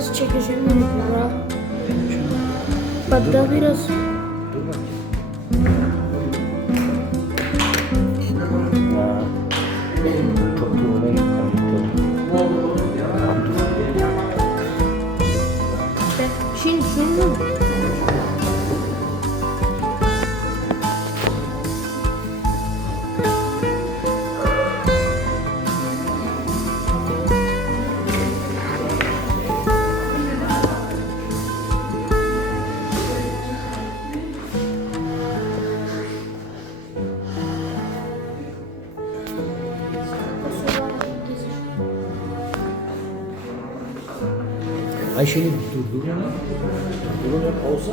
се чекаш една добра. Па да ви раз... Шин. Ayşe'nin durdurma olsa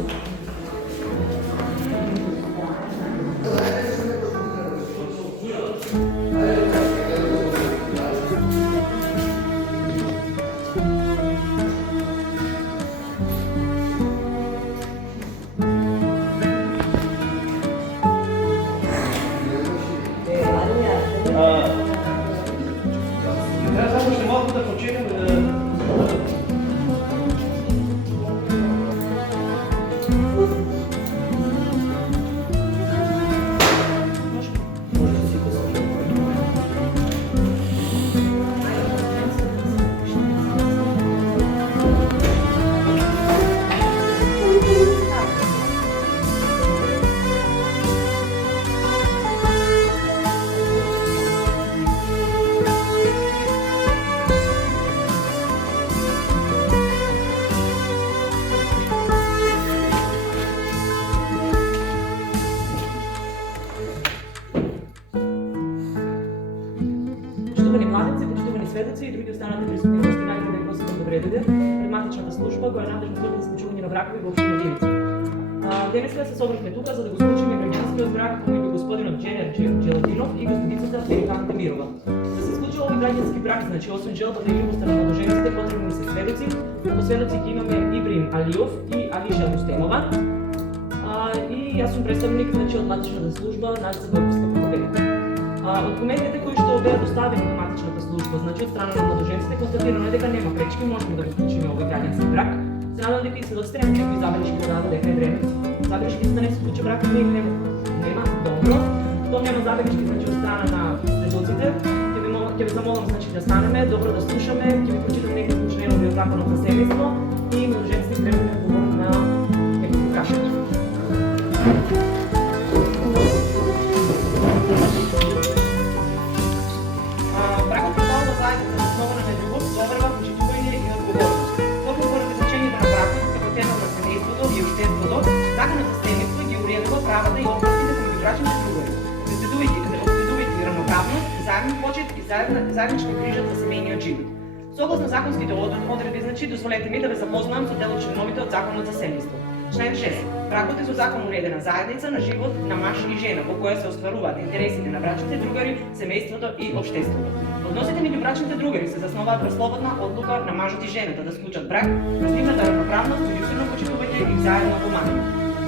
само ще малко да прочетем. Почитувани младенци, почитувани сведоци и други останати присутни гости, најдобре и посебно добре дојде. Предматичната служба која е надежна за случување на бракови во општина Дивица. Денеска се собравме тука за да го склучиме граѓанскиот брак помеѓу господинот Дженер Джелатинов и господицата Перикан Демирова. За се случи овој граѓански брак, значи освен желбата и љубовта на младоженците, потребни се сведоци. Како сведоци ги имаме Ибрим Алиов и Алиша Мустемова. И јас сум представник од матичната служба на Црногорска Победина. Од документите кои што беа доставени до матичната служба, значи од страна на младоженците, констатирано е дека нема пречки, можеме да го склучиме овој граѓански брак. Се надам дека и сведоците нема некои забелешки да дадат дека е време. Забелешки да не се случи брак нема. Добро. Тоа нема забелешки значи од страна на сведоците. Ќе ви замолам значи да станеме, добро да слушаме, ќе ви прочитам неколку членови од Законот за семејство и младоженците преминеме да говорам на неколку кашања. Бракот представува заедница основана на љубов, доверба, почитување и одговорност. Токму поради значењето на бракот како темел на семејството и општеството, Законот за семејство ги уредува правата и обврските меѓу брачните другари, обезбедувајќи равноправност, заеден почит и заедничка грижа за семејниот живот. Согласно законските одредби, значи, дозволете ми да ве запознавам со дел од членовите од Законот за семејство. Член 6. Бракот е со закон уредена заедница на живот на маж и жена, во која се остваруваат интересите на брачните другари, семејството и општеството. Односите меѓу брачните другари се заснуваат на слободна одлука на мажот и жената да склучат брак, постигната равноправност, меѓусебно почитување и взаемно помагање.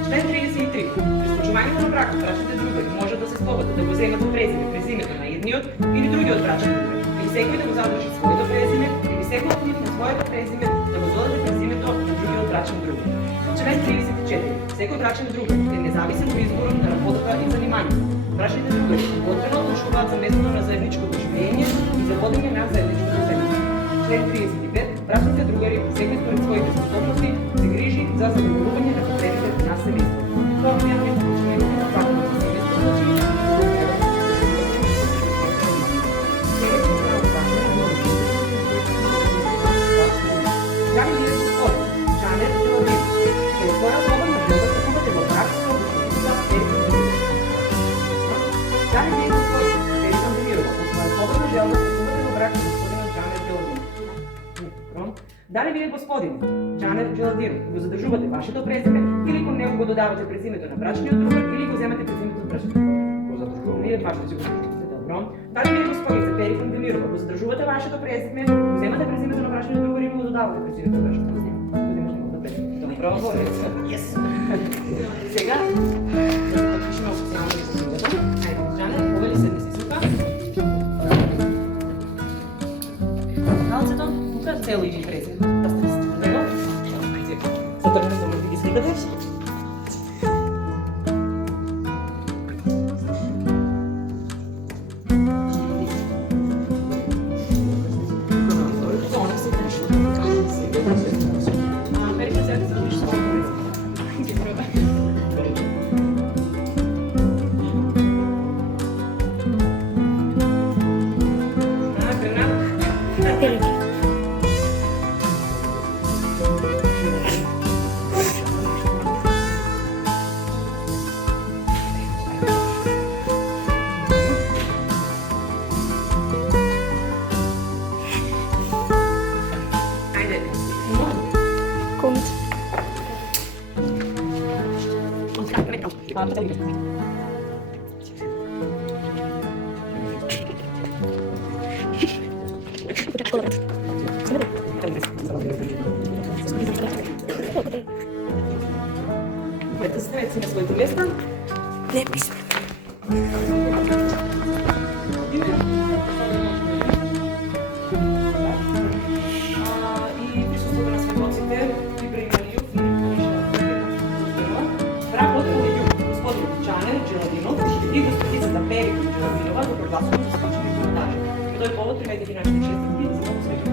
Член 33. При склучувањето на бракот брачните другари може да се слободат да го земат презимето на едниот или другиот брачен другари, или секој да го задржи своето презиме, или секој од нив на своето презиме да го додаде презимето на другиот брачен другари. Член 34. Секој брачен другар е независен во изборот на работата и занимањето. Брачните другари одвоено одлучуваат за местото на заедничкото живење и за водење на заедничкото семејство. Член 35. Брачните другари, секој според своите способности, се грижи за задоволување на потребите на семејството. Тоа е членот на Законот за семејство, Дали вие, господин Джанер Джелатинов, го задржувате вашето презиме или кон него го додавате презимето на брачниот другар или го земате презимето од брачниот другар? го задржувам. Вие вашето си го задржувате, добро. Дали вие, господица Перикан Демирова, го задржувате вашето презиме, го земате презимето на брачниот другар или го додавате презимето на брачниот другар? Го земаш него да презиме. Добро, борец. Јес. Сега, да подпишеме официјално презимето. Ајде, Джанер, повели се да си сука. Галцето, тука цело има презиме. Да сте Slikate? Komt. Ставете си на своите места. Не писам. И присуството на светоците Ибрахим Алиев, Филип Миша, бракот помеѓу господин Чанен Джиладинов и господицата Перик Джиладинова го прогласува за склучени коментари. По тој повод примете нашите честитки за многу среќа.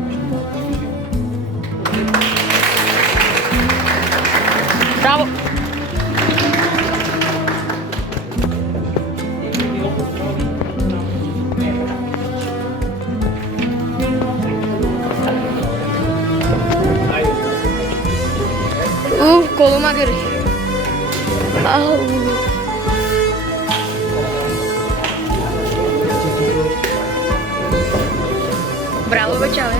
Браво! Koluma göre. Au. Bravo, băceale.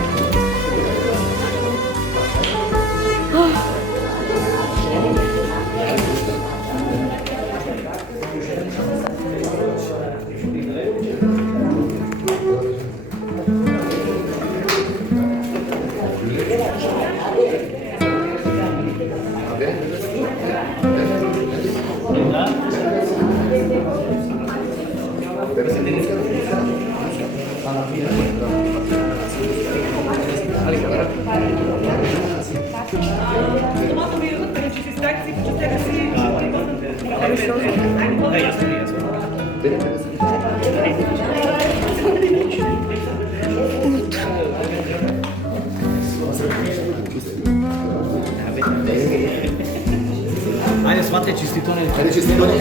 Ajde, svate čistitone. Ajde čistitone.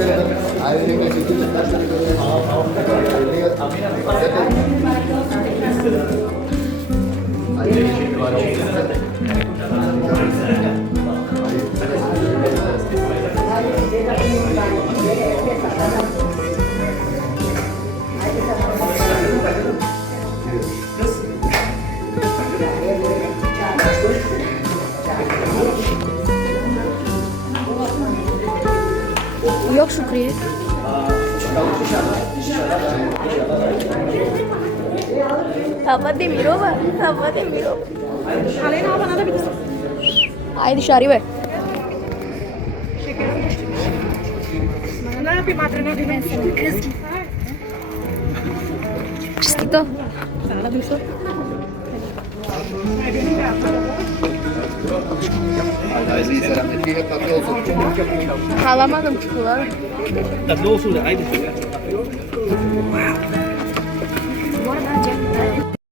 Ajde neka čistitone. Yok Şükriye. Hava Demirova. Hava Demirova. Alena, hava nada bitti. Haydi dışarı ver. Ne yapayım adrenalin gibi ben sana kız gibi. Чистито. Ajde, selametiyle tatlı olsun. Alamadım çikolata. Tatlı olsun da, ajde. Bu arada Cem